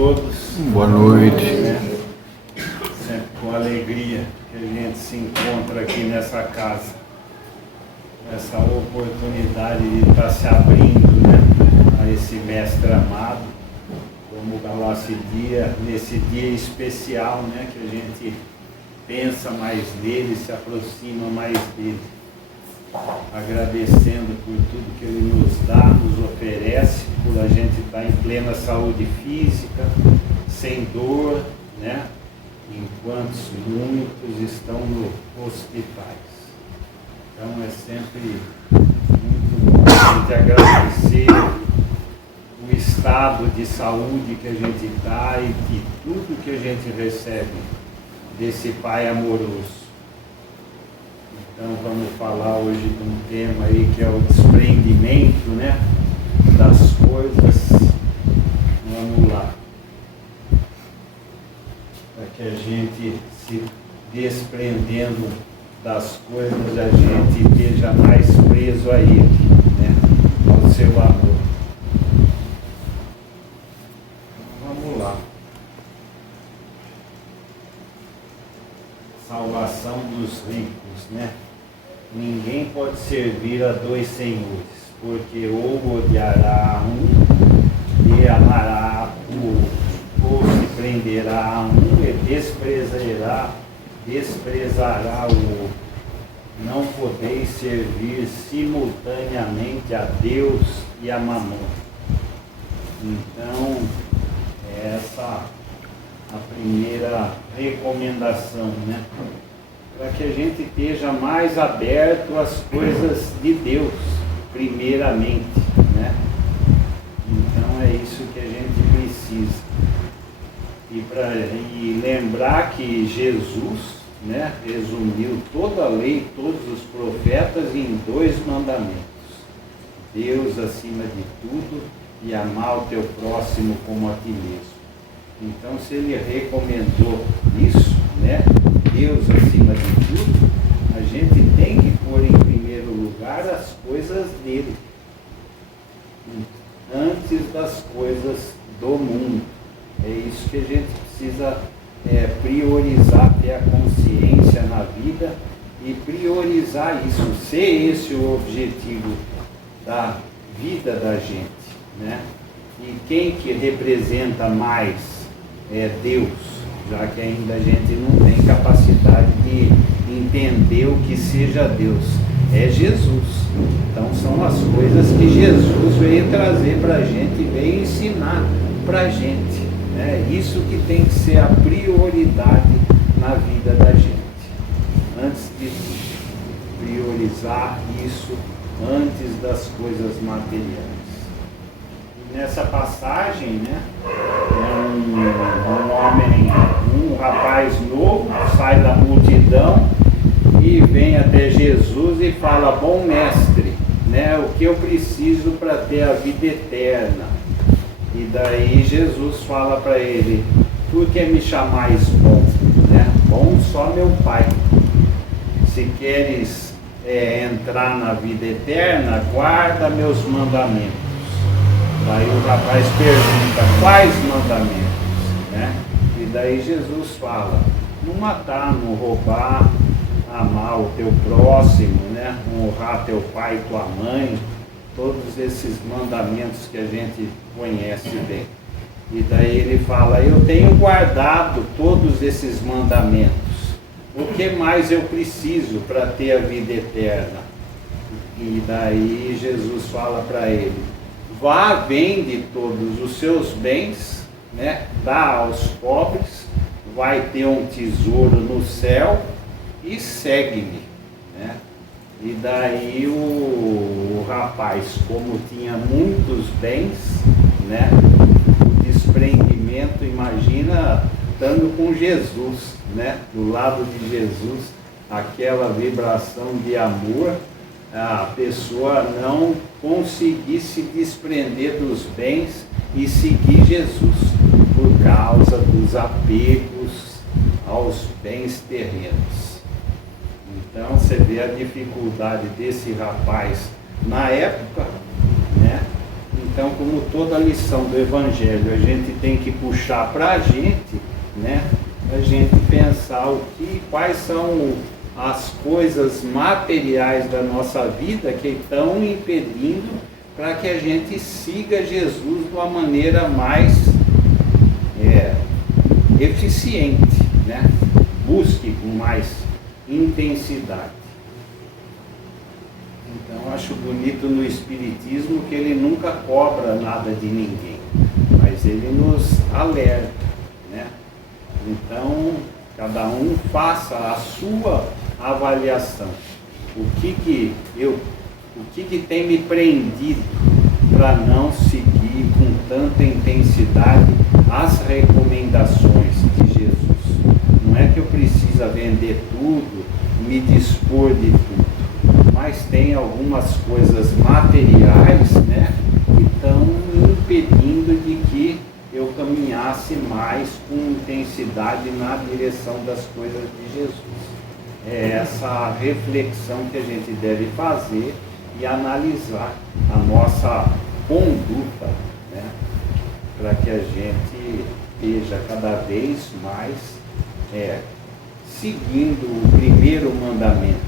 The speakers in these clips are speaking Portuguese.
todos. Boa noite. Sempre com alegria que a gente se encontra aqui nessa casa. Essa oportunidade de estar se abrindo, né, a esse mestre amado, como Galacidia, nesse dia especial, né, que a gente pensa mais nele, se aproxima mais dele. Agradecendo por tudo que ele nos dá, nos oferece, por a gente estar em plena saúde física, sem dor, né? Enquanto muitos estão nos hospitais. Então é sempre muito bom a gente agradecer o estado de saúde que a gente está e de tudo que a gente recebe desse Pai amoroso. Então vamos falar hoje de um tema aí que é o desprendimento, né, das coisas. Vamos lá. Para que a gente se desprendendo das coisas, a gente esteja mais preso a Ele, né, ao seu amor. Vamos lá. Salvação dos ricos, né? Ninguém pode servir a dois senhores, porque ou odiará a um e amará o outro, ou se prenderá a um e desprezará o outro. Não podeis servir simultaneamente a Deus e a Mamon. Então, essa a primeira recomendação, né? Para que a gente esteja mais aberto às coisas de Deus, primeiramente, né? Então é isso que a gente precisa. E lembrar que Jesus, né, resumiu toda a lei, todos os profetas em 2 mandamentos. Deus acima de tudo e amar o teu próximo como a ti mesmo. Então, se ele recomendou isso, né, Deus acima de tudo, a gente tem que pôr em primeiro lugar as coisas dele, antes das coisas do mundo. É isso que a gente precisa priorizar, ter a consciência na vida e priorizar isso, ser esse o objetivo da vida da gente, né? E quem que representa mais é Deus, já que ainda a gente não tem capacidade de entender o que seja Deus. É Jesus. Então são as coisas que Jesus veio trazer para a gente, veio ensinar para a gente. É isso que tem que ser a prioridade na vida da gente. Antes de priorizar isso, antes das coisas materiais. Nessa passagem, né, um rapaz novo sai da multidão e vem até Jesus e fala: bom mestre, né, o que eu preciso para ter a vida eterna? E daí Jesus fala para ele: por que me chamais bom? Né? Bom só meu Pai. Se queres entrar na vida eterna, guarda meus mandamentos. Daí o rapaz pergunta: quais mandamentos? Né? E daí Jesus fala: não matar, não roubar, amar o teu próximo, né? Honrar teu pai e tua mãe, todos esses mandamentos que a gente conhece bem. E daí ele fala: eu tenho guardado todos esses mandamentos, o que mais eu preciso para ter a vida eterna? E daí Jesus fala para ele: vá, vende todos os seus bens, né? Dá aos pobres, vai ter um tesouro no céu e segue-me, né? E daí o rapaz, como tinha muitos bens, né, o desprendimento, imagina estando com Jesus, né, do lado de Jesus, aquela vibração de amor, a pessoa não conseguir se desprender dos bens e seguir Jesus por causa dos apegos aos bens terrenos. Então você vê a dificuldade desse rapaz na época, né? Então, como toda lição do Evangelho a gente tem que puxar para a gente, né? A gente pensar quais são as coisas materiais da nossa vida que estão impedindo para que a gente siga Jesus de uma maneira mais eficiente, né? Busque com mais intensidade. Então, acho bonito no Espiritismo que ele nunca cobra nada de ninguém, mas ele nos alerta, né? Então, cada um faça a sua avaliação. O que tem me prendido para não seguir com tanta intensidade as recomendações de Jesus? Não é que eu precisa vender tudo, me dispor de tudo, mas tem algumas coisas materiais, né, que estão me impedindo de que eu caminhasse mais com intensidade na direção das coisas de Jesus. É essa reflexão que a gente deve fazer e analisar a nossa conduta, né, para que a gente esteja cada vez mais seguindo o primeiro mandamento: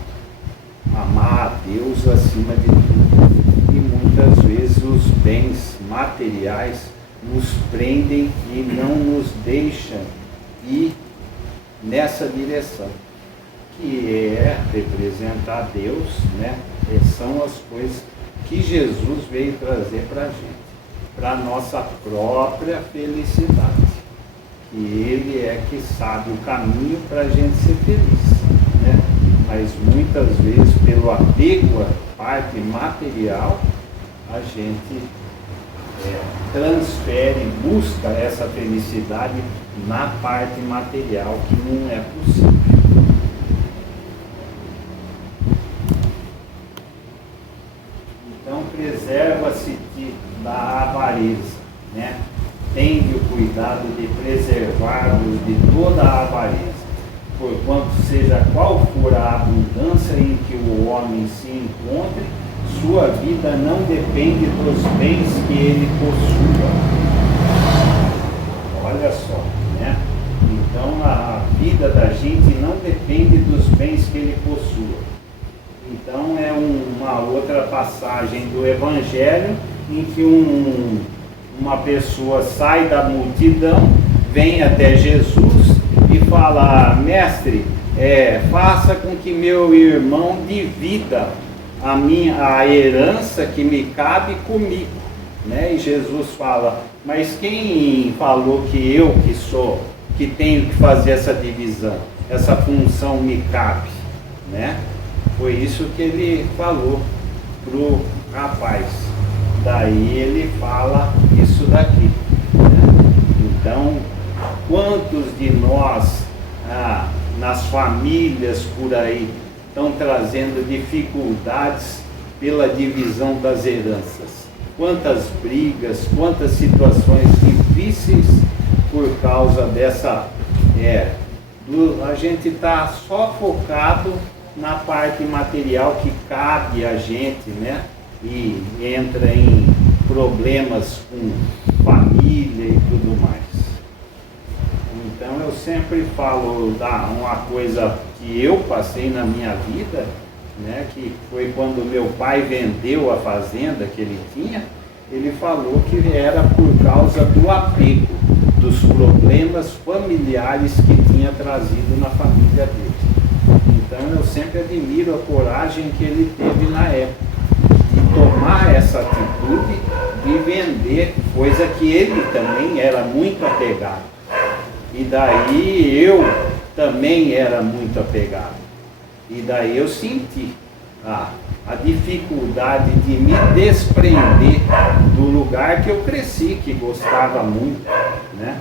amar a Deus acima de tudo. E muitas vezes os bens materiais nos prendem e não nos deixam ir nessa direção, que é representar Deus, né? São as coisas que Jesus veio trazer para a gente, para a nossa própria felicidade. E Ele é que sabe o caminho para a gente ser feliz, né? Mas muitas vezes, pelo apego à parte material, a gente transfere, busca essa felicidade na parte material, que não é possível. Então, preserva-se da avareza, né? Tende o cuidado de preservar-vos de toda a avareza, porquanto seja qual for a abundância em que o homem se encontre, sua vida não depende dos bens que ele possua. Olha só, né? Então a vida da gente não depende dos bens que ele possua. Então é uma outra passagem do Evangelho em que uma pessoa sai da multidão, vem até Jesus e fala: mestre, faça com que meu irmão divida a herança que me cabe comigo, né? E Jesus fala: mas quem falou que eu que tenho que fazer essa divisão, essa função me cabe, né? Foi isso que ele falou pro rapaz. Daí ele fala isso daqui, né? Então, quantos de nós nas famílias por aí estão trazendo dificuldades pela divisão das heranças? Quantas brigas, quantas situações difíceis por causa dessa... a gente está só focado na parte material que cabe a gente, né? E entra em problemas com família e tudo mais. Então eu sempre falo uma coisa que eu passei na minha vida, né, que foi quando meu pai vendeu a fazenda que ele tinha. Ele falou que era por causa do apego, dos problemas familiares que tinha trazido na família dele. Então eu sempre admiro a coragem que ele teve na época de tomar essa atitude de vender, coisa que ele também era muito apegado. E daí eu também era muito apegado. E daí eu senti a dificuldade de me desprender do lugar que eu cresci, que gostava muito, né?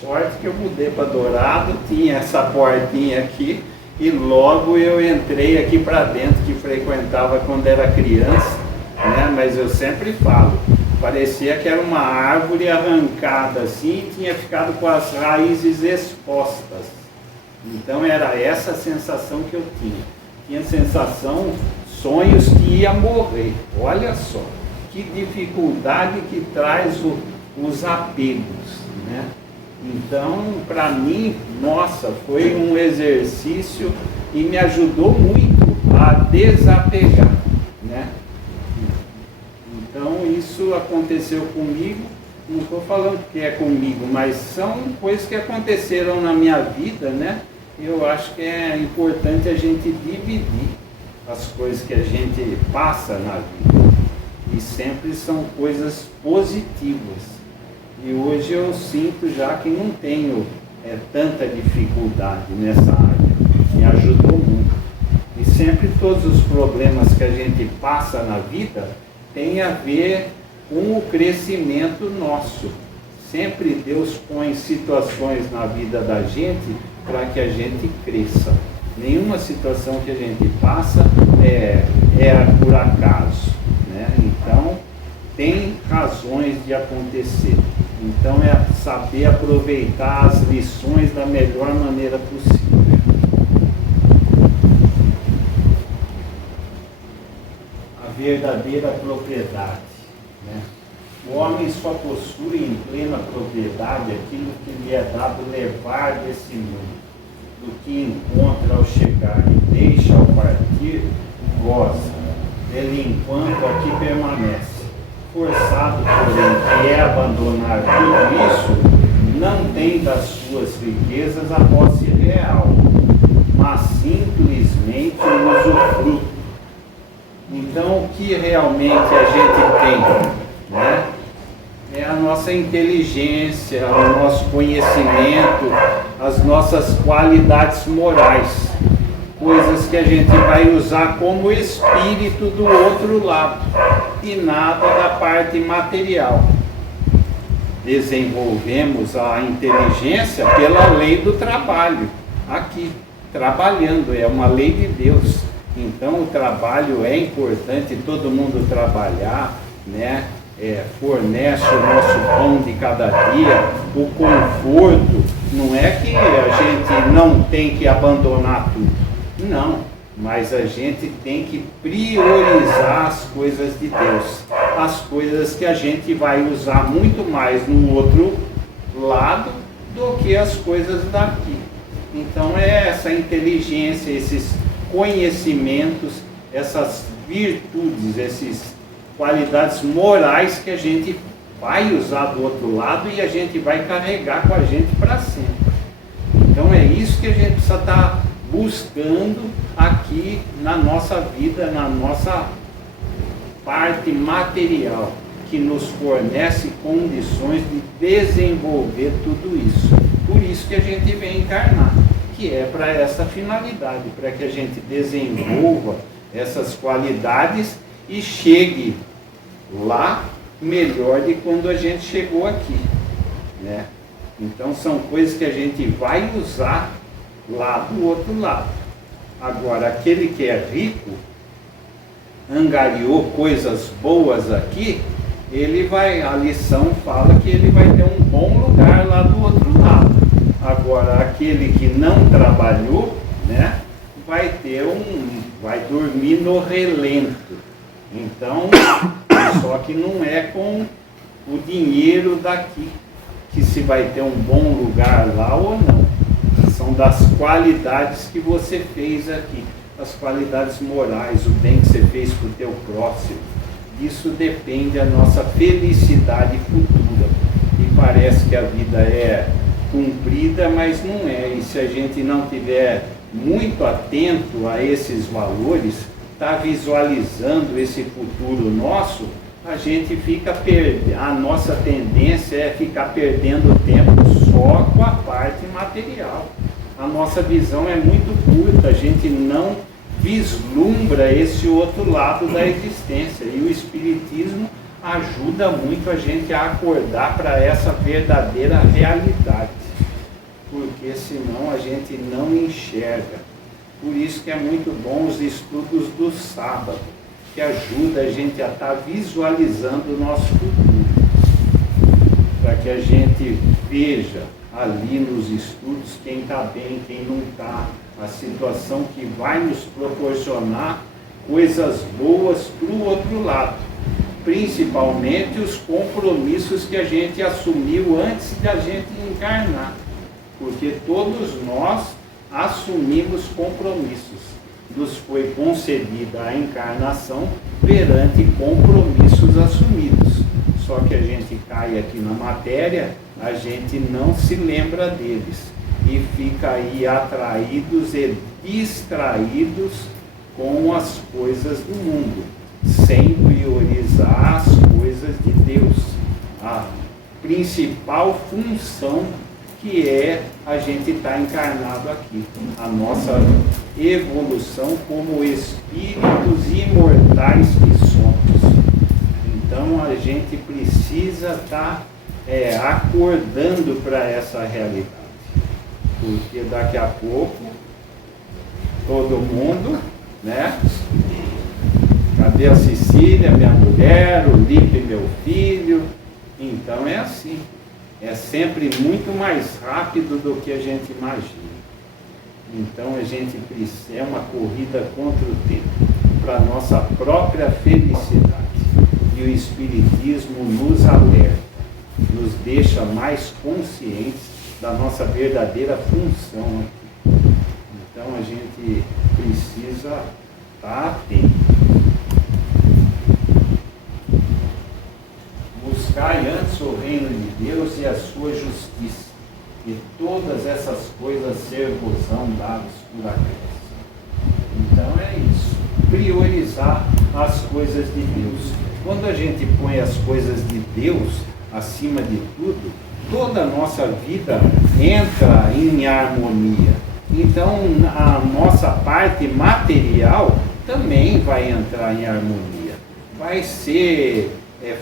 Sorte que eu mudei para Dourado, tinha essa portinha aqui, e logo eu entrei aqui para dentro, que frequentava quando era criança, né? Mas eu sempre falo, parecia que era uma árvore arrancada assim e tinha ficado com as raízes expostas. Então era essa a sensação que eu tinha. Tinha sensação, sonhos que ia morrer. Olha só, que que dificuldade que traz os apegos, né? Então, para mim, nossa, foi um exercício e me ajudou muito a desapegar, né? Então, isso aconteceu comigo, não estou falando que é comigo, mas são coisas que aconteceram na minha vida, né? Eu acho que é importante a gente dividir as coisas que a gente passa na vida. E sempre são coisas positivas. E hoje eu sinto já que não tenho tanta dificuldade nessa área. Me ajudou muito. E sempre todos os problemas que a gente passa na vida tem a ver com o crescimento nosso. Sempre Deus põe situações na vida da gente para que a gente cresça. Nenhuma situação que a gente passa é por acaso, né? Então, tem razões de acontecer. Então, é saber aproveitar as lições da melhor maneira possível. A verdadeira propriedade, né? O homem só possui em plena propriedade aquilo que lhe é dado levar desse mundo. Do que encontra ao chegar e deixa ao partir, goza dele enquanto aqui permanece. Forçado, porém, que é abandonar tudo isso, não tem das suas riquezas a posse real, mas simplesmente o usufruto. Então, o que realmente a gente tem, né? É a nossa inteligência, o nosso conhecimento, as nossas qualidades morais, coisas que a gente vai usar como espírito do outro lado, e nada da parte material. Desenvolvemos a inteligência pela lei do trabalho, aqui, trabalhando, é uma lei de Deus. Então o trabalho é importante, todo mundo trabalhar, né? Fornece o nosso pão de cada dia, o conforto. Não é que a gente não tem que abandonar tudo, não, mas a gente tem que priorizar as coisas de Deus, as coisas que a gente vai usar muito mais no outro lado do que as coisas daqui. Então é essa inteligência, esses conhecimentos, essas virtudes, essas qualidades morais que a gente vai usar do outro lado e a gente vai carregar com a gente para sempre. Então é isso que a gente precisa estar buscando aqui na nossa vida, na nossa parte material, que nos fornece condições de desenvolver tudo isso. Por isso que a gente vem encarnar, que é para essa finalidade, para que a gente desenvolva essas qualidades e chegue lá melhor de quando a gente chegou aqui, né? Então são coisas que a gente vai usar lá do outro lado. Agora, aquele que é rico, angariou coisas boas aqui, ele vai, a lição fala que ele vai ter um bom lugar lá do outro lado. Agora, aquele que não trabalhou, né, vai dormir no relento. Então, só que não é com o dinheiro daqui que se vai ter um bom lugar lá ou não. São das qualidades que você fez aqui, as qualidades morais, o bem que você fez para o teu próximo. Isso depende da nossa felicidade futura. E parece que a vida é cumprida, mas não é. E se a gente não tiver muito atento a esses valores, está visualizando esse futuro nosso, a gente fica a nossa tendência é ficar perdendo tempo só com a parte material. A nossa visão é muito curta, a gente não vislumbra esse outro lado da existência. E o Espiritismo ajuda muito a gente a acordar para essa verdadeira realidade, porque senão a gente não enxerga. Por isso que é muito bom os estudos do sábado, que ajuda a gente a estar visualizando o nosso futuro, para que a gente veja ali nos estudos quem está bem, quem não está, a situação que vai nos proporcionar coisas boas para o outro lado. principalmente os compromissos que a gente assumiu antes de a gente encarnar, porque todos nós assumimos compromissos, nos foi concedida a encarnação perante compromissos assumidos, só que a gente cai aqui na matéria, a gente não se lembra deles e fica aí atraídos e distraídos com as coisas do mundo, sem priorizar as coisas de Deus, a principal função que é a gente estar encarnado aqui, a nossa evolução como espíritos imortais que somos. Então a gente precisa estar acordando para essa realidade, porque daqui a pouco todo mundo, né? Cadê a Cecília, minha mulher, o Lipe, meu filho? Então é assim, é sempre muito mais rápido do que a gente imagina. Então a gente precisa, é uma corrida contra o tempo, para a nossa própria felicidade. E o Espiritismo nos alerta, nos deixa mais conscientes da nossa verdadeira função aqui. Então a gente precisa estar atento. Buscai antes o reino de Deus e a sua justiça, e todas essas coisas ser-vos-ão dadas por acréscimo. Então é isso, priorizar as coisas de Deus. Quando a gente põe as coisas de Deus acima de tudo, toda a nossa vida entra em harmonia. Então a nossa parte material também vai entrar em harmonia. Vai ser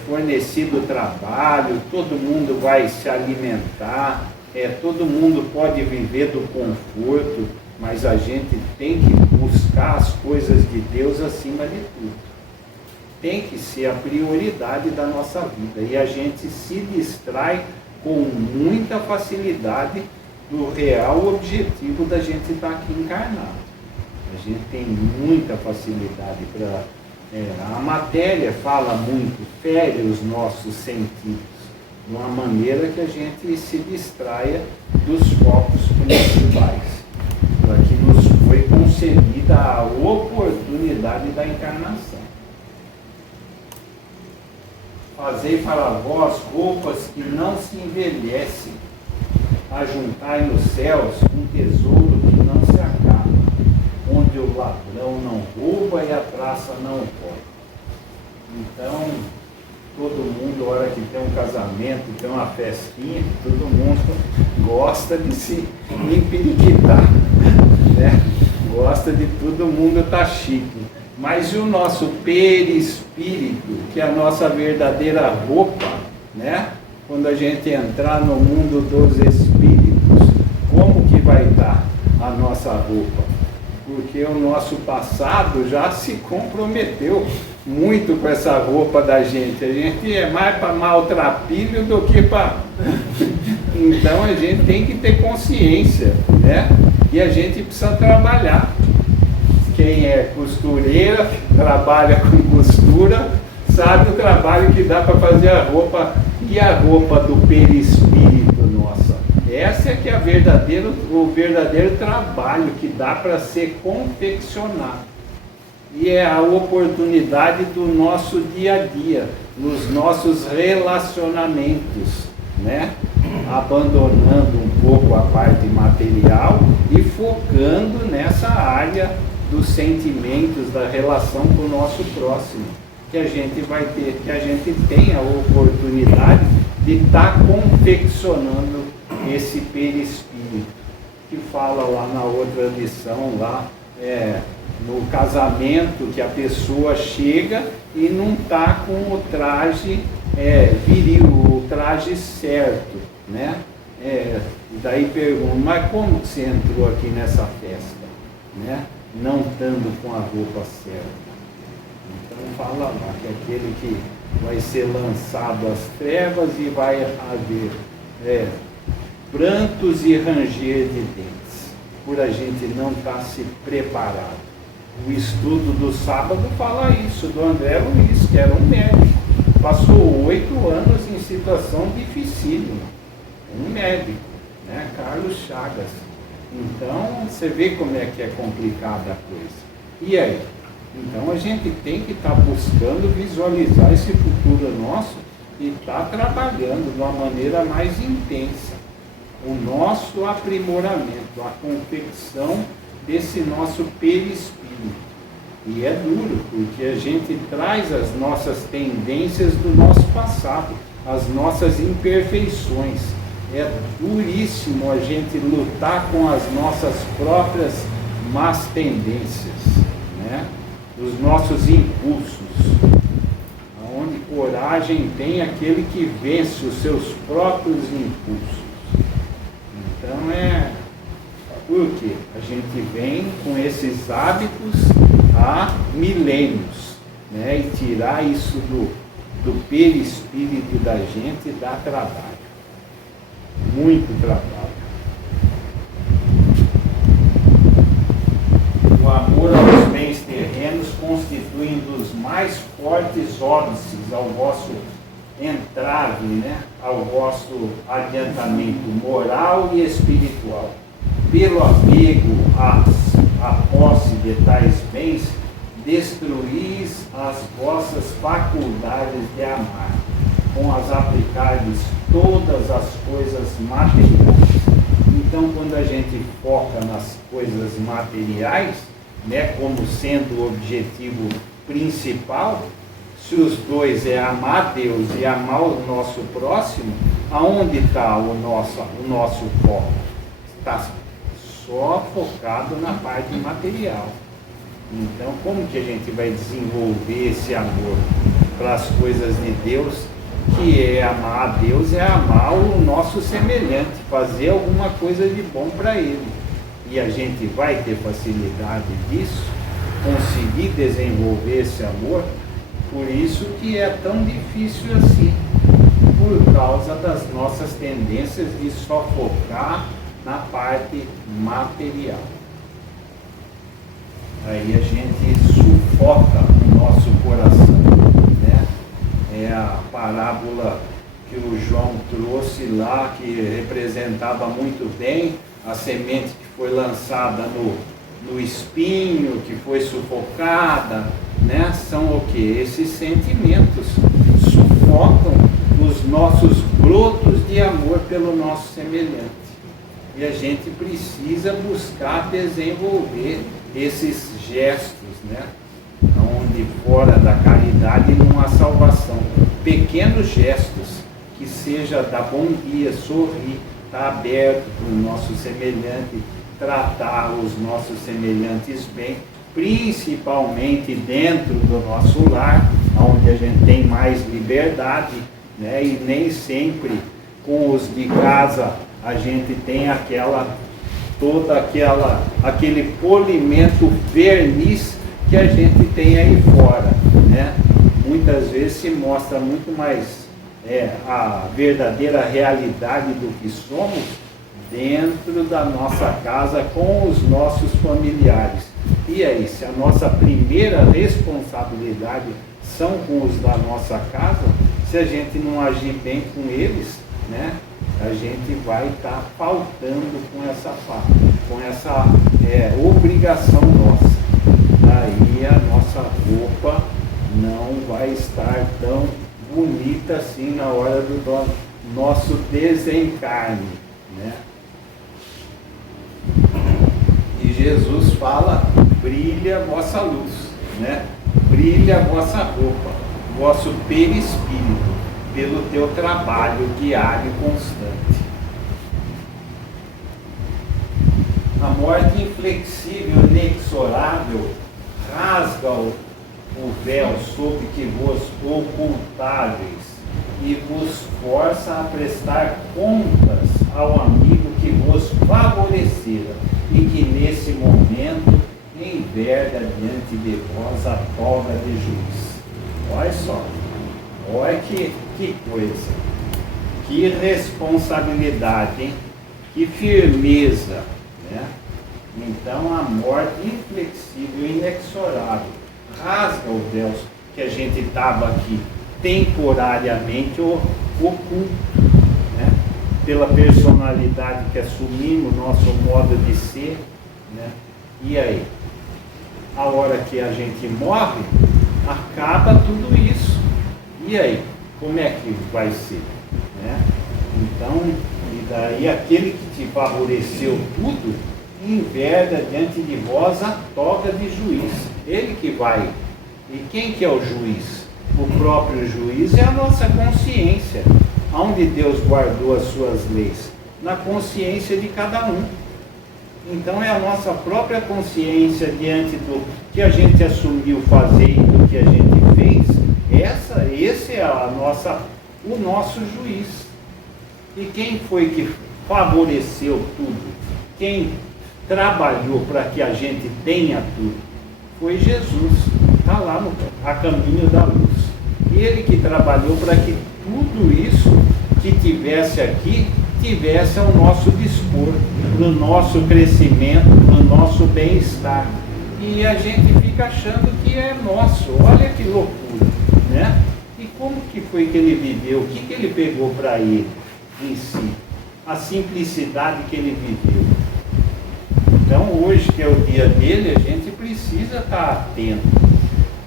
fornecido trabalho, todo mundo vai se alimentar, todo mundo pode viver do conforto, mas a gente tem que buscar as coisas de Deus acima de tudo. Tem que ser a prioridade da nossa vida, e a gente se distrai com muita facilidade do real objetivo da gente estar aqui encarnado. A gente tem muita facilidade para... a matéria fala muito, fere os nossos sentidos, de uma maneira que a gente se distraia dos focos principais, para que nos foi concedida a oportunidade da encarnação. Fazei para vós roupas que não se envelhecem, ajuntai nos céus um tesouro que não se acaba, onde o ladrão não rouba e a traça não pode. Então, todo mundo, a hora que tem um casamento, tem uma festinha, todo mundo gosta de se empiriquitar, né? Gosta de todo mundo estar chique. Mas e o nosso perispírito, que é a nossa verdadeira roupa, né? Quando a gente entrar no mundo dos espíritos, como que vai estar a nossa roupa? Porque o nosso passado já se comprometeu muito com essa roupa da gente. A gente é mais para maltrapilho do que para... Então a gente tem que ter consciência, né? E a gente precisa trabalhar. Quem é costureira, trabalha com costura, sabe o trabalho que dá para fazer a roupa. E a roupa do perispírito nossa? Essa é que é o verdadeiro trabalho que dá para ser confeccionado. E é a oportunidade do nosso dia a dia, nos nossos relacionamentos, né? Abandonando um pouco a parte material e focando nessa área dos sentimentos, da relação com o nosso próximo, que a gente vai ter, que a gente tem a oportunidade de estar confeccionando esse perispírito, que fala lá na outra lição, lá no casamento, que a pessoa chega e não está com o traje viril, o traje certo, né? E daí pergunta, mas como que você entrou aqui nessa festa, né? Não estando com a roupa certa. Então fala lá que aquele que vai ser lançado às trevas e vai haver prantos e ranger de dentes, por a gente não estar se preparado. O estudo do sábado fala isso, do André Luiz, que era um médico. passou 8 anos em situação dificílima, um médico, né? Carlos Chagas. Então, você vê como é que é complicada a coisa. E aí? Então, a gente tem que estar buscando visualizar esse futuro nosso e estar trabalhando de uma maneira mais intensa. O nosso aprimoramento, a confecção desse nosso perispírito. E é duro, porque a gente traz as nossas tendências do nosso passado, as nossas imperfeições. É duríssimo a gente lutar com as nossas próprias más tendências, né? Os nossos impulsos. Onde coragem tem aquele que vence os seus próprios impulsos. Então por quê? A gente vem com esses hábitos há milênios, né? E tirar isso do perispírito da gente dá trabalho. Muito trabalho. O amor aos bens terrenos constitui um dos mais fortes óbices ao vosso entrave, né? Ao vosso adiantamento moral e espiritual. Pelo apego à posse de tais bens, destruís as vossas faculdades de amar, com as aplicardes todas as coisas materiais. Então, quando a gente foca nas coisas materiais, né, como sendo o objetivo principal, se os dois é amar Deus e amar o nosso próximo, aonde está o nosso foco? Está só focado na parte material. Então, como que a gente vai desenvolver esse amor para as coisas de Deus, que é amar a Deus, é amar o nosso semelhante, fazer alguma coisa de bom para ele. E a gente vai ter facilidade disso, conseguir desenvolver esse amor, por isso que é tão difícil assim, por causa das nossas tendências de só focar na parte material. Aí a gente sufoca o nosso coração, né? É a parábola que o João trouxe lá, que representava muito bem a semente que foi lançada no espinho, que foi sufocada, né? São o que? Esses sentimentos sufocam os nossos brotos de amor pelo nosso semelhante. E a gente precisa buscar desenvolver esses gestos, né? Onde fora da caridade não há salvação. Pequenos gestos, que seja dar bom dia, sorrir, estar aberto para o nosso semelhante, tratar os nossos semelhantes bem, principalmente dentro do nosso lar, onde a gente tem mais liberdade, né? E nem sempre com os de casa a gente tem aquele polimento verniz que a gente tem aí fora, né? Muitas vezes se mostra muito mais a verdadeira realidade do que somos dentro da nossa casa com os nossos familiares. E aí, se a nossa primeira responsabilidade são com os da nossa casa, se a gente não agir bem com eles, né, a gente vai estar faltando com essa obrigação nossa. Aí a nossa roupa não vai estar tão bonita assim na hora do nosso desencarne, né? E Jesus fala: brilha a vossa luz, né? Brilha a vossa roupa, vosso perispírito, pelo teu trabalho diário e constante. A morte inflexível e inexorável rasga o véu sob que vos ocultáveis e vos força a prestar contas ao amigo que vos favorecera e que nesse momento enverga diante de vós a toga de juiz. Olha só, olha que coisa, que responsabilidade, hein? Que firmeza, né? Então a morte inflexível e inexorável rasga o véu que a gente estava aqui temporariamente oculto, né? Pela personalidade que assumimos, nosso modo de ser, né? E aí? A hora que a gente morre, acaba tudo isso. E aí? Como é que vai ser? Né? Então, e daí aquele que te favoreceu tudo, enverga diante de vós a toga de juiz. Ele que vai. E quem que é o juiz? O próprio juiz é a nossa consciência. Onde Deus guardou as suas leis? Na consciência de cada um. Então é a nossa própria consciência diante do que a gente assumiu fazer e do que a gente fez. Esse é o nosso juiz. E quem foi que favoreceu tudo? Quem trabalhou para que a gente tenha tudo? Foi Jesus. Está lá a caminho da luz. E ele que trabalhou para que tudo isso que tivesse aqui tivesse ao nosso dispor, para o nosso crescimento, para o nosso bem-estar. E a gente fica achando que é nosso. Olha que loucura, né? E como que foi que ele viveu? O que ele pegou para ele em si? A simplicidade que ele viveu. Então hoje, que é o dia dele, a gente precisa estar atento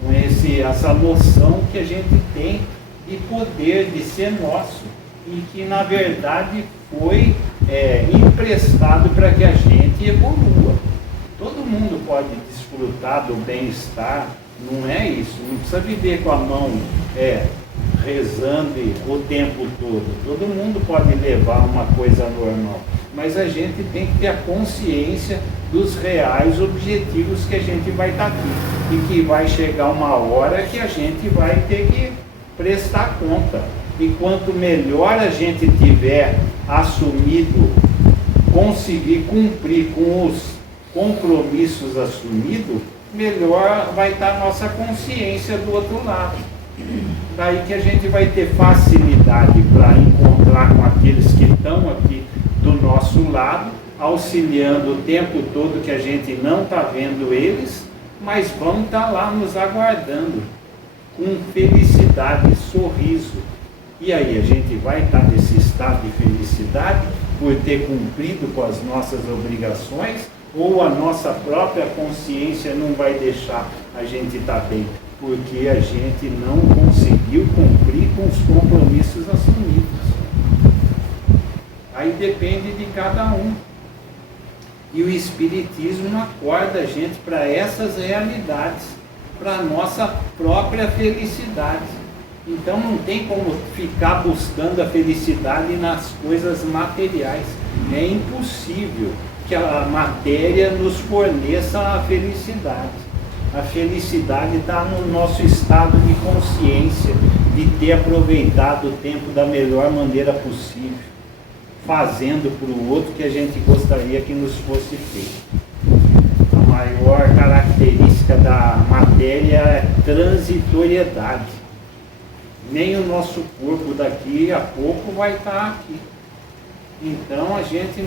com essa noção que a gente tem de poder, de ser nosso, e que na verdade foi emprestado para que a gente evolua. Todo mundo pode desfrutar do bem-estar, não é isso, não precisa viver com a mão rezando o tempo todo. Todo mundo pode levar uma coisa normal, mas a gente tem que ter a consciência dos reais objetivos que a gente vai estar aqui, e que vai chegar uma hora que a gente vai ter que prestar conta. E quanto melhor a gente tiver assumido, conseguir cumprir com os compromissos assumidos, melhor vai estar a nossa consciência do outro lado. Daí que a gente vai ter facilidade para encontrar com aqueles que estão aqui do nosso lado, auxiliando o tempo todo que a gente não está vendo eles, mas vão estar lá nos aguardando com felicidade, sorriso. E aí, a gente vai estar nesse estado de felicidade por ter cumprido com as nossas obrigações, ou a nossa própria consciência não vai deixar a gente estar bem, porque a gente não conseguiu cumprir com os compromissos assumidos? Aí depende de cada um. E o Espiritismo acorda a gente para essas realidades, para a nossa própria felicidade. Então não tem como ficar buscando a felicidade nas coisas materiais. É impossível que a matéria nos forneça a felicidade. A felicidade está no nosso estado de consciência, de ter aproveitado o tempo da melhor maneira possível, fazendo para o outro que a gente gostaria que nos fosse feito. A maior característica da matéria é transitoriedade. Nem o nosso corpo daqui a pouco vai estar aqui. Então a gente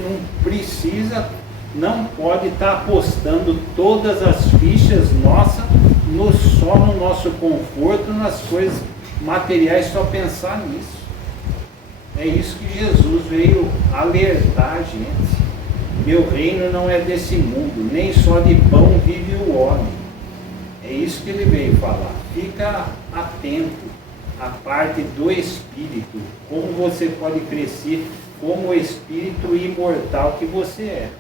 não pode estar apostando todas as fichas nossas só no nosso conforto, nas coisas materiais, só pensar nisso. É isso que Jesus veio alertar a gente. Meu reino não é desse mundo, nem só de pão vive o homem. É isso que ele veio falar. Fica atento à parte do espírito, como você pode crescer como o espírito imortal que você é.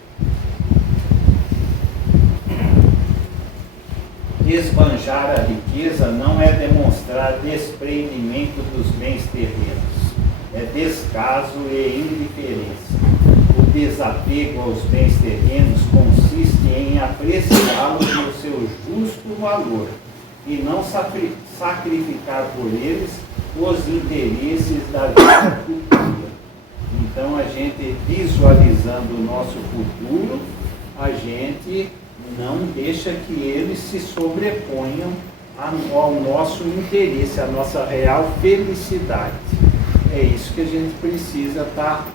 Esbanjar a riqueza não é demonstrar desprendimento dos bens terrenos, é descaso e indiferença. O desapego aos bens terrenos consiste em apreciá-los no seu justo valor e não sacrificar por eles os interesses da vida futura. Então, a gente visualizando o nosso futuro, a gente não deixa que eles se sobreponham ao nosso interesse, à nossa real felicidade. É isso que a gente precisa estar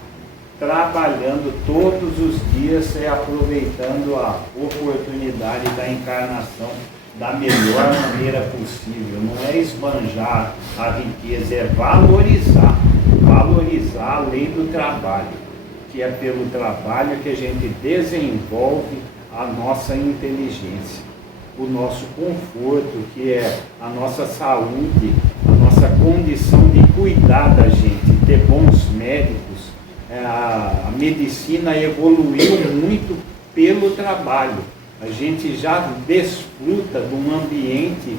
trabalhando todos os dias, aproveitando a oportunidade da encarnação da melhor maneira possível. Não é esbanjar a riqueza, é valorizar a lei do trabalho, que é pelo trabalho que a gente desenvolve a nossa inteligência, o nosso conforto, que é a nossa saúde, a nossa condição de cuidar da gente, ter bons médicos. A medicina evoluiu muito pelo trabalho. A gente já desfruta de um ambiente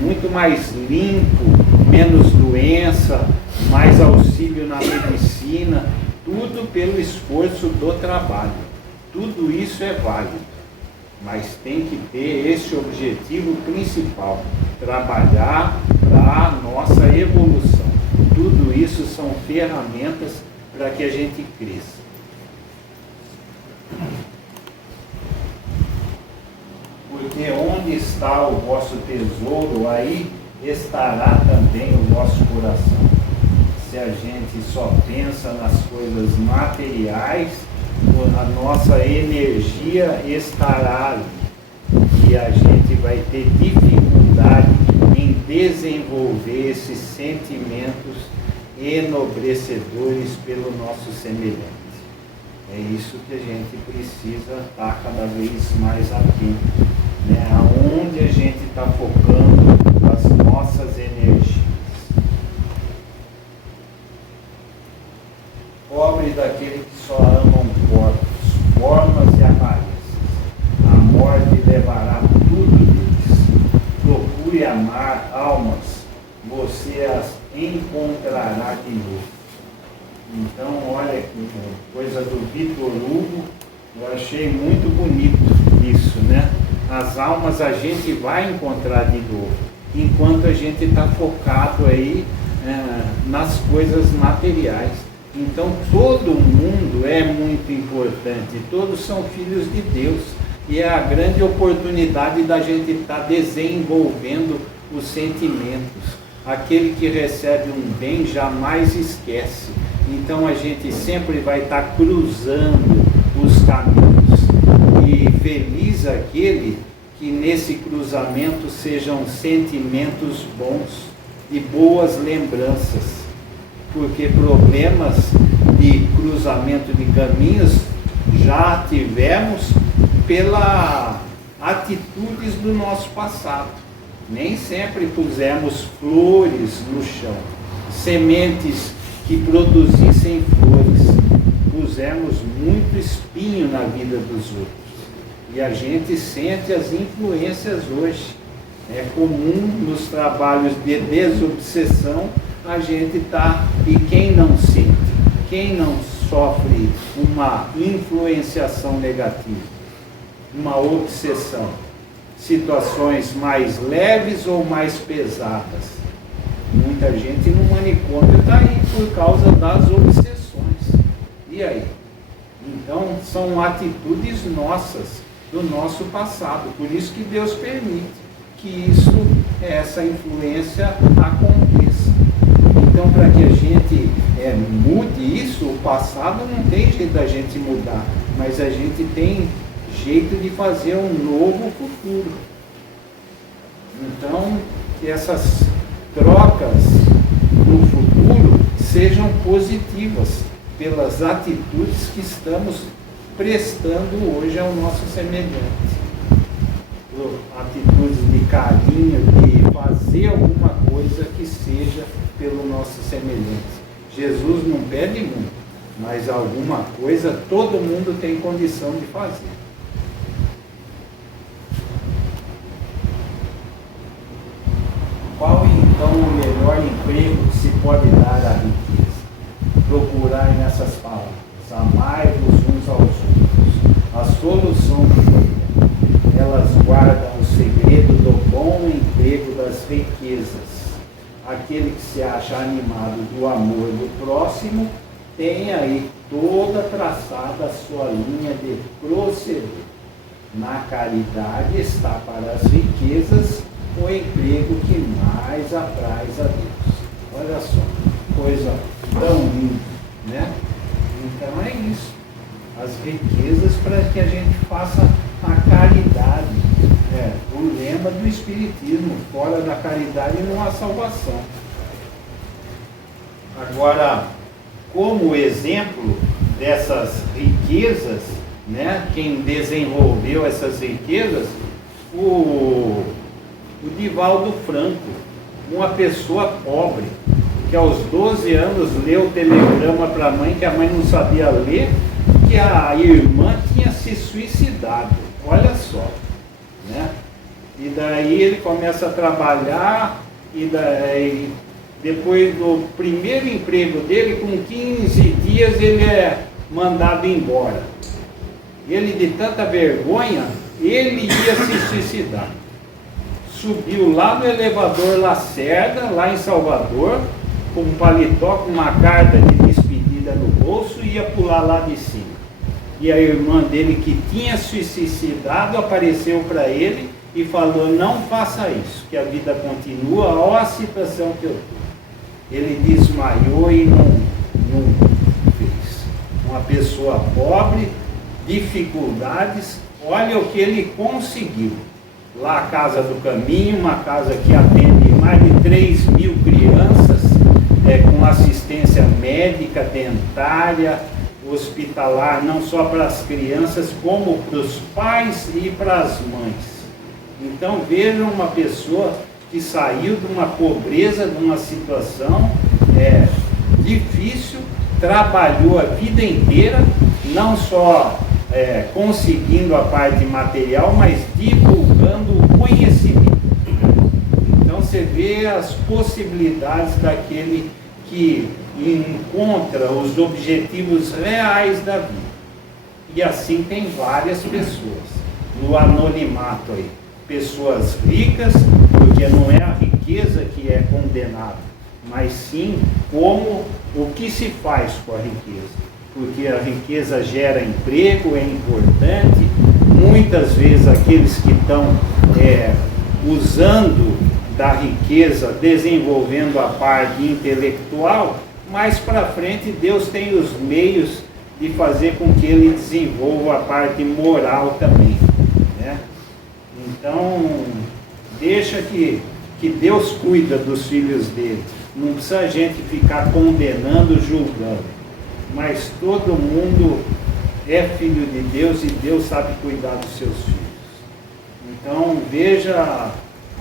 muito mais limpo, menos doença, mais auxílio na medicina, tudo pelo esforço do trabalho. Tudo isso é válido, mas tem que ter esse objetivo principal, trabalhar para a nossa evolução. Tudo isso são ferramentas para que a gente cresça. Porque onde está o vosso tesouro, aí estará também o vosso coração. Se a gente só pensa nas coisas materiais, a nossa energia estará ali. E a gente vai ter dificuldade em desenvolver esses sentimentos enobrecedores pelo nosso semelhante. É isso que a gente precisa estar cada vez mais atento, né? Aonde a gente está focando as nossas energias. Pobre daquele que só amam corpos, formas e aparências. A morte levará tudo deles. Procure amar almas, você as encontrará de novo. Então, olha que coisa do Victor Hugo, eu achei muito bonito isso, né? As almas a gente vai encontrar de novo, enquanto a gente está focado aí nas coisas materiais. Então, todo mundo é muito importante, todos são filhos de Deus, e é a grande oportunidade da gente estar desenvolvendo os sentimentos. Aquele que recebe um bem jamais esquece. Então a gente sempre vai estar cruzando os caminhos. E feliz aquele que nesse cruzamento sejam sentimentos bons e boas lembranças. Porque problemas de cruzamento de caminhos já tivemos pela atitudes do nosso passado. Nem sempre pusemos flores no chão, sementes que produzissem flores. Pusemos muito espinho na vida dos outros. E a gente sente as influências hoje. É comum nos trabalhos de desobsessão a gente e quem não sente, quem não sofre uma influenciação negativa, uma obsessão, situações mais leves ou mais pesadas. Muita gente no manicômio está aí por causa das obsessões. E aí? Então são atitudes nossas, do nosso passado. Por isso que Deus permite que essa influência aconteça. Então, para que a gente mude isso, o passado não tem jeito da gente mudar, mas a gente tem jeito de fazer um novo futuro. Então, que essas trocas no futuro sejam positivas pelas atitudes que estamos prestando hoje ao nosso semelhante. Atitudes de carinho, de fazer alguma coisa que seja pelo nosso semelhante. Jesus não pede muito, mas alguma coisa todo mundo tem condição de fazer. Qual então o melhor emprego que se pode dar à riqueza? Procurai nessas palavras: amai-vos uns aos outros. A solução elas guardam o segredo do bom emprego das riquezas. Aquele que se acha animado do amor do próximo tem aí toda traçada a sua linha de proceder. Na caridade está para as riquezas o emprego que mais apraz a Deus. Olha só, coisa tão linda, né? Então é isso. As riquezas para que a gente faça a caridade. O lema do espiritismo. Fora da caridade não há salvação. Agora, como exemplo dessas riquezas, né, quem desenvolveu essas riquezas, o Divaldo Franco, uma pessoa pobre, que aos 12 anos leu o telegrama para a mãe, que a mãe não sabia ler, que a irmã tinha se suicidado. Olha só, né? E daí ele começa a trabalhar, e daí, depois do primeiro emprego dele, com 15 dias ele é mandado embora. Ele, de tanta vergonha, ele ia se suicidar. Subiu lá no elevador Lacerda, lá em Salvador, com um paletó, com uma carta de despedida no bolso, e ia pular lá de cima. E a irmã dele, que tinha se suicidado, apareceu para ele e falou: não faça isso, que a vida continua, olha a situação que eu estou. Ele desmaiou e não fez. Uma pessoa pobre, dificuldades, olha o que ele conseguiu. Lá a Casa do Caminho, uma casa que atende mais de 3.000 crianças, com assistência médica, dentária, hospitalar, não só para as crianças, como para os pais e para as mães. Então vejam uma pessoa que saiu de uma pobreza, de uma situação difícil, trabalhou a vida inteira, não só conseguindo a parte material, mas divulgando o conhecimento. Então você vê as possibilidades daquele que encontra os objetivos reais da vida. E assim tem várias pessoas no anonimato aí. Pessoas ricas, porque não é a riqueza que é condenada, mas sim como o que se faz com a riqueza. Porque a riqueza gera emprego, é importante. Muitas vezes aqueles que estão usando da riqueza, desenvolvendo a parte intelectual, mais para frente Deus tem os meios de fazer com que ele desenvolva a parte moral também, né? Então, deixa que Deus cuida dos filhos dele. Não precisa a gente ficar condenando, julgando. Mas todo mundo é filho de Deus e Deus sabe cuidar dos seus filhos. Então, veja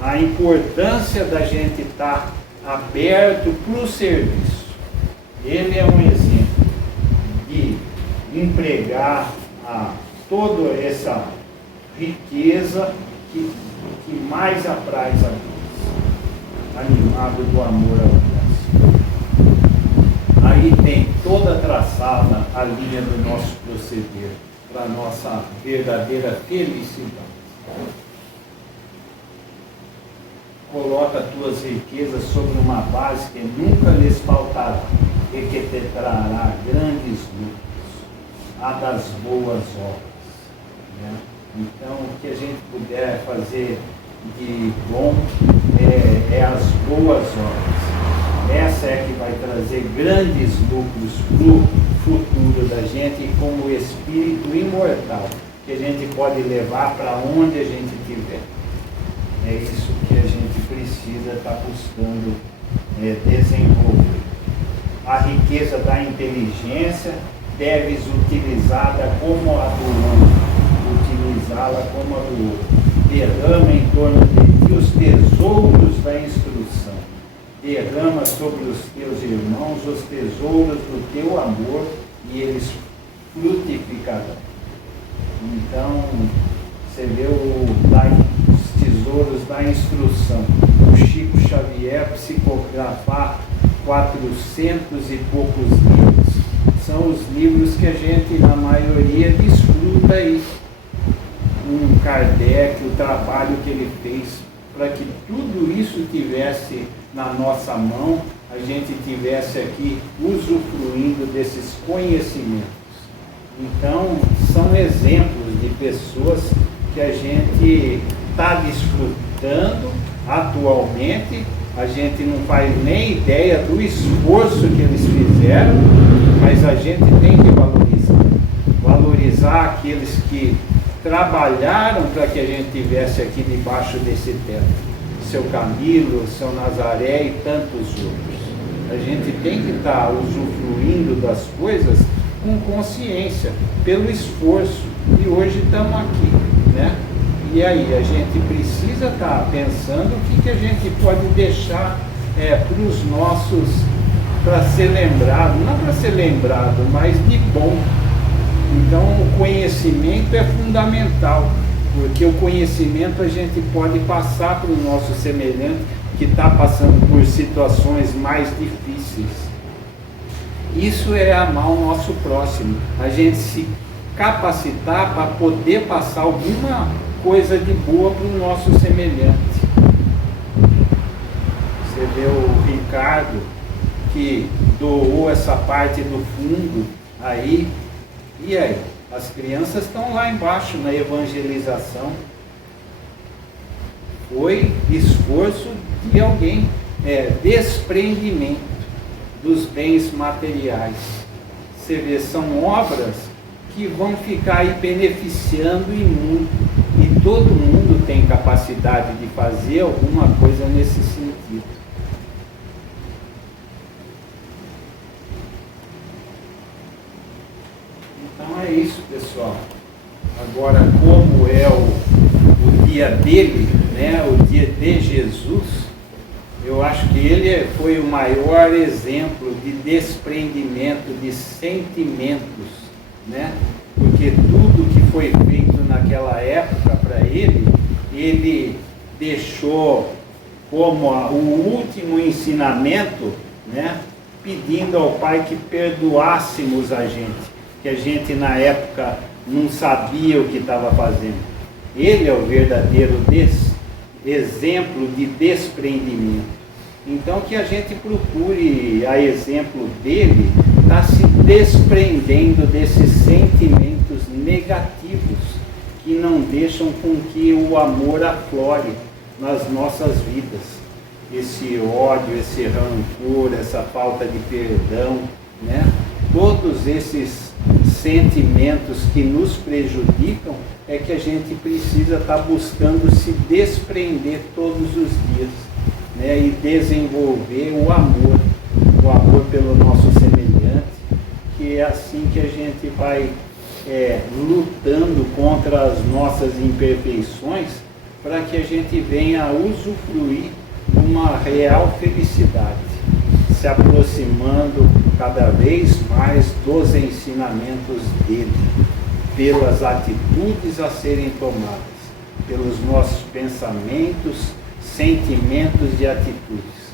a importância da gente estar aberto para o serviço. Ele é um exemplo de empregar toda essa riqueza que mais apraz a Deus, animado do amor ao próximo. Aí tem toda traçada a linha do nosso proceder para a nossa verdadeira felicidade. Coloca tuas riquezas sobre uma base que nunca lhes faltará e que te trará grandes lucros, a das boas obras, né? Então, o que a gente puder fazer de bom é as boas obras. Essa é que vai trazer grandes lucros para o futuro da gente, como espírito imortal, que a gente pode levar para onde a gente estiver. É isso que a gente precisa estar buscando desenvolver. A riqueza da inteligência deves utilizada como a do outro. Utilizá-la como a do outro. Derrama em torno de ti os tesouros da instrução. Derrama sobre os teus irmãos os tesouros do teu amor e eles frutificarão. Então, você vê os tesouros da instrução. O Chico Xavier psicografar 400 e poucos livros. São os livros que a gente, na maioria, desfruta aí. Um Kardec, o trabalho que ele fez para que tudo isso tivesse na nossa mão, a gente tivesse aqui usufruindo desses conhecimentos. Então, são exemplos de pessoas que a gente está desfrutando atualmente. A gente não faz nem ideia do esforço que eles fizeram, mas a gente tem que valorizar aqueles que trabalharam para que a gente estivesse aqui debaixo desse teto. Seu Camilo, seu Nazaré e tantos outros. A gente tem que estar usufruindo das coisas com consciência, pelo esforço. E hoje estamos aqui, né? E aí, a gente precisa estar pensando o que a gente pode deixar para os nossos, para ser lembrado, não para ser lembrado, mas de bom. Então, o conhecimento é fundamental, porque o conhecimento a gente pode passar para o nosso semelhante que está passando por situações mais difíceis. Isso é amar o nosso próximo, a gente se capacitar para poder passar alguma coisa de boa para o nosso semelhante. Você vê o Ricardo que doou essa parte do fundo aí, e aí? As crianças estão lá embaixo na evangelização. Foi esforço de alguém, desprendimento dos bens materiais. Você vê, são obras que vão ficar aí beneficiando e muito. E todo mundo tem capacidade de fazer alguma coisa nesse sentido. Então é isso, pessoal. Agora, como é o dia dele, né, o dia de Jesus, eu acho que ele foi o maior exemplo de desprendimento de sentimentos, né? Porque tudo que foi feito naquela época para ele deixou como o último ensinamento, né, pedindo ao Pai que perdoássemos a gente, que a gente na época não sabia o que estava fazendo. Ele é o verdadeiro exemplo de desprendimento. Então que a gente procure, a exemplo dele, estar se desprendendo desses sentimentos negativos que não deixam com que o amor aflore nas nossas vidas. Esse ódio, esse rancor, essa falta de perdão, né? Todos esses sentimentos que nos prejudicam é que a gente precisa estar buscando se desprender todos os dias, né? E desenvolver o amor pelo nosso semelhante, que é assim que a gente vai lutando contra as nossas imperfeições, para que a gente venha usufruir de uma real felicidade, se aproximando cada vez mais dos ensinamentos dele, pelas atitudes a serem tomadas, pelos nossos pensamentos, sentimentos e atitudes,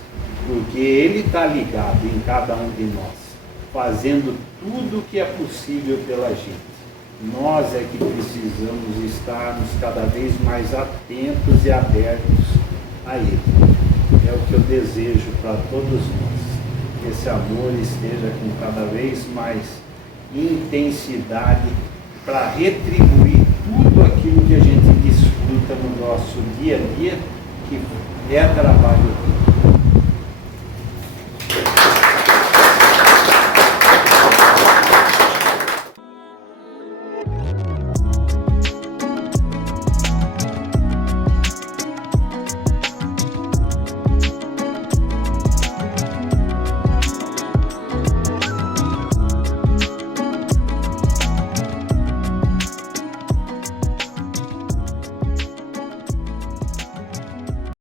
porque ele está ligado em cada um de nós, fazendo tudo o que é possível pela gente. Nós é que precisamos estarmos cada vez mais atentos e abertos a ele. É o que eu desejo para todos nós. Que esse amor esteja com cada vez mais intensidade para retribuir tudo aquilo que a gente desfruta no nosso dia a dia, que é trabalho dele.